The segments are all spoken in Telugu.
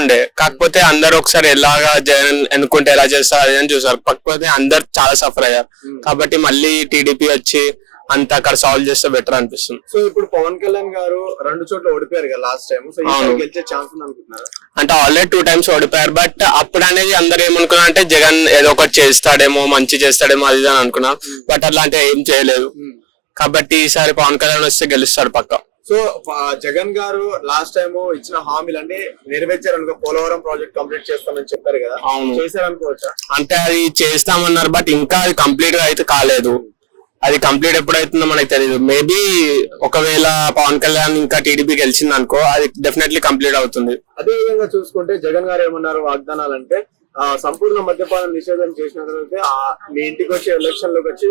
ఉండే, కాకపోతే అందరు ఒకసారి ఎలాగా జగన్ ఎన్నుకుంటే ఎలా చేస్తారు అది అని చూసారు, కాకపోతే అందరు చాలా సఫర్ అయ్యారు. కాబట్టి మళ్ళీ టీడీపీ వచ్చి అంత అక్కడ సాల్వ్ చేస్తే బెటర్ అనిపిస్తుంది. సో ఇప్పుడు పవన్ కళ్యాణ్ గారు 2 చోట్ల ఓడిపోయారు కదా లాస్ట్ టైం, సో ఈసారి గెలిచే ఛాన్స్ ఉంది అనుకుంటున్నారు? అంటే ఆల్రెడీ 2 times ఓడిపోయారు. బట్ అప్పుడు అనేది అందరు ఏమనుకున్నారు అంటే జగన్ ఏదో ఒకటి చేస్తాడేమో, మంచి చేస్తాడేమో అది అని అనుకున్నారు. బట్ అట్లాంటి ఏం చేయలేదు. కాబట్టి ఈసారి పవన్ కళ్యాణ్ వస్తే గెలుస్తాడు పక్క. సో జగన్ గారు లాస్ట్ టైం ఇచ్చిన హామీలు అంటే నెరవేర్చారు అనుకో, పోలవరం ప్రాజెక్ట్ కంప్లీట్ చేస్తామని చెప్పారు కదా, చేశారు అనుకోవచ్చా? అంటే అది చేస్తామన్నారు, బట్ ఇంకా అది కంప్లీట్ గా అయితే కాలేదు. అది కంప్లీట్ ఎప్పుడైతుందో మనకు తెలియదు. మేబీ ఒకవేళ పవన్ కళ్యాణ్ ఇంకా టీడీపీ గెలిచింది అనుకో, అది డెఫినెట్లీ కంప్లీట్ అవుతుంది. అదే విధంగా చూసుకుంటే జగన్ గారు ఏమన్నారు వాగ్దానాలు అంటే, సంపూర్ణ మద్యపానం నిషేధం చేసిన తర్వాత మీ ఇంటికి వచ్చి ఎలక్షన్ లోకి వచ్చి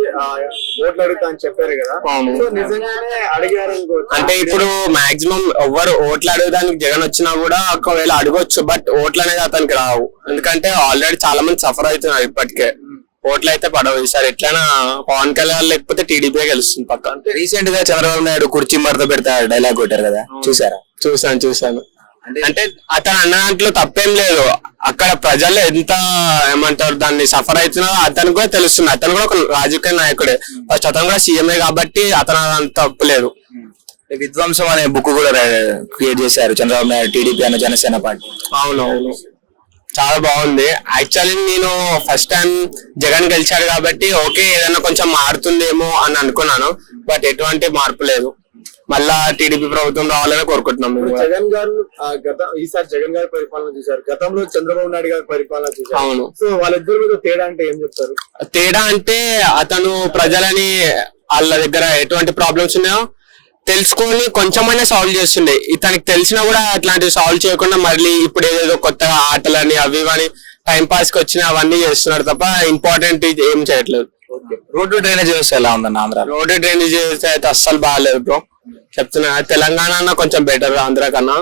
ఓట్లు అడుగుతా అని చెప్పారు కదా, సో నిజంగానే అడిగారు అనుకోవచ్చు. అంటే ఇప్పుడు మాక్సిమం ఎవరు ఓట్లు అడగడానికి జగన్ వచ్చినా కూడా ఒకవేళ అడగొచ్చు, బట్ ఓట్లు అనేది అతనికి రావు. ఎందుకంటే ఆల్రెడీ చాలా మంది సఫర్ అవుతున్నారు ఇప్పటికే. ఓట్లు అయితే పడవు. ఈసారి ఎట్లైనా పవన్ కళ్యాణ్ లేకపోతే టీడీపీ గెలుస్తుంది పక్క. అంటే రీసెంట్ గా చంద్రబాబు నాయుడు కుర్చీ మడత పెడతా డైలాగ్ కొట్టారు కదా, చూసారా? చూసాను. అంటే అతను అన్న దాంట్లో తప్పేం లేదు. అక్కడ ప్రజలు ఎంత ఏమంటారు దాన్ని సఫర్ అవుతున్నారో అతను కూడా తెలుస్తుంది. అతను కూడా ఒక రాజకీయ నాయకుడే. ఫస్ట్ అతను కూడా సీఎంఏ కాబట్టి అతను అంత తప్పు లేదు. విధ్వంసం అనే బుక్ కూడా క్రియేట్ చేశారు చంద్రబాబు నాయుడు, టీడీపీ అనే జనసేన పార్టీ. అవునవును, చాలా బాగుంది. యాక్చువల్లీ నేను ఫస్ట్ టైం జగన్ గెలిచాడు కాబట్టి ఓకే ఏదైనా కొంచెం మారుతుందేమో అని అనుకున్నాను. బట్ ఎటువంటి మార్పు లేదు. మళ్ళా టీడీపీ ప్రభుత్వం రావాలని కోరుకుంటున్నాం. జగన్ గారు ఈసారి జగన్ గారి పరిపాలన చూశారు, గతంలో చంద్రబాబు నాయుడు గారి పరిపాలన చూశారు. అవును. సో వాళ్ళిద్దరి మీద తేడా అంటే ఏం చెప్తారు? తేడా అంటే అతను ప్రజలని వాళ్ళ దగ్గర ఎటువంటి ప్రాబ్లమ్స్ ఉన్నాయో తెలుసుకొని కొంచెమైనా సాల్వ్ చేస్తుండే. ఇతనికి తెలిసినా కూడా అట్లాంటివి సాల్వ్ చేయకుండా మళ్ళీ ఇప్పుడు ఏదేదో కొత్తగా ఆటలని అవి అని టైం పాస్ కి వచ్చిన అవన్నీ చేస్తున్నాడు తప్ప ఇంపార్టెంట్ ఏం చేయట్లేదు. రోడ్డు డ్రైనేజ్ వ్యవస్థ ఎలా ఉందన్న ఆంధ్ర? రోడ్డు డ్రైనేజ్ అయితే అస్సలు బాగాలేదు బ్రో. చెప్తున్నా, తెలంగాణ కొంచెం బెటర్ ఆంధ్ర కన్నా.